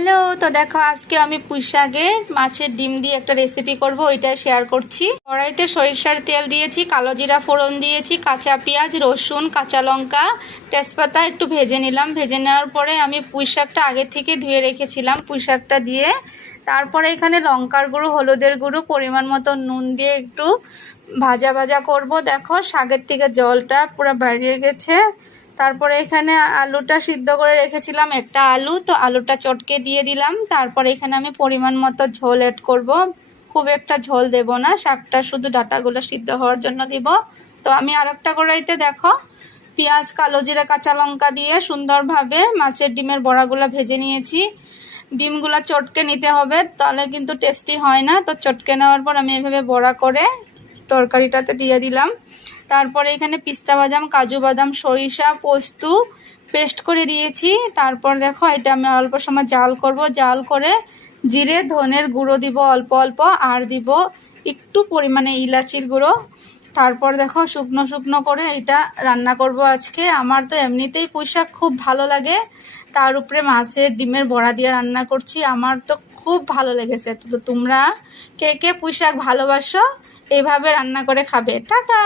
Hello, তো দেখো আজকে আমি পুঁই শাকের মাছের ডিম দিয়ে একটা রেসিপি করব, ওইটা শেয়ার করছি। কড়াইতে সরিষার তেল দিয়েছি, কালো জিরা ফোড়ন দিয়েছি, কাঁচা পেঁয়াজ, রসুন, কাঁচা লঙ্কা, তেজপাতা একটু ভেজে নিলাম। ভেজে নেওয়ার পরে আমি পুঁই শাকটা আগে থেকে ধুয়ে রেখেছিলাম, পুঁই শাকটা দিয়ে তারপরে এখানে লঙ্কার গুঁড়ো, হলুদের গুঁড়ো, পরিমাণ মতো নুন দিয়ে একটু ভাজা ভাজা করব। দেখো শাকের থেকে জলটা পুরো বেরিয়ে গেছে। তারপরে এখানে আলুটা সিদ্ধ করে রেখেছিলাম, একটা আলু, তো আলুটা চটকে দিয়ে দিলাম। তারপরে এখানে আমি পরিমাণ মতো ঝোল অ্যাড করব, খুব একটা ঝোল দেব না, শাকটা শুধু ডাঁটাগুলো সিদ্ধ হওয়ার জন্য দিব। তো আমি আরেকটা কড়াইতে দেখো পেঁয়াজ, কালো জিরা, কাঁচা লঙ্কা দিয়ে সুন্দরভাবে মাছের ডিমের বড়াগুলো ভেজে নিয়েছি। ডিমগুলো চটকে নিতে হবে, তাহলে কিন্তু টেস্টি হয় না। তো চটকে নেওয়ার পর আমি এভাবে বড়া করে তরকারিটাতে দিয়ে দিলাম। তারপরে এখানে পিস্তা বাদাম, কাজু বাদাম, সরিষা, পোস্ত পেস্ট করে দিয়েছি। তারপর দেখো এটা আমি অল্প সময় জাল করব, জাল করে জিরে ধনের গুঁড়ো দিব অল্প অল্প, আর দিব একটু পরিমাণে ইলাচির গুঁড়ো। তারপর দেখো শুকনো শুকনো করে এটা রান্না করব আজকে। আমার তো এমনিতেই পুঁই শাক খুব ভালো লাগে, তার উপরে মাছের ডিমের বড়া দিয়ে রান্না করছি, আমার তো খুব ভালো লেগেছে। তো তোমরা কে কে পুঁই শাক ভালোবাসো, এইভাবে রান্না করে খাবে। টাটা।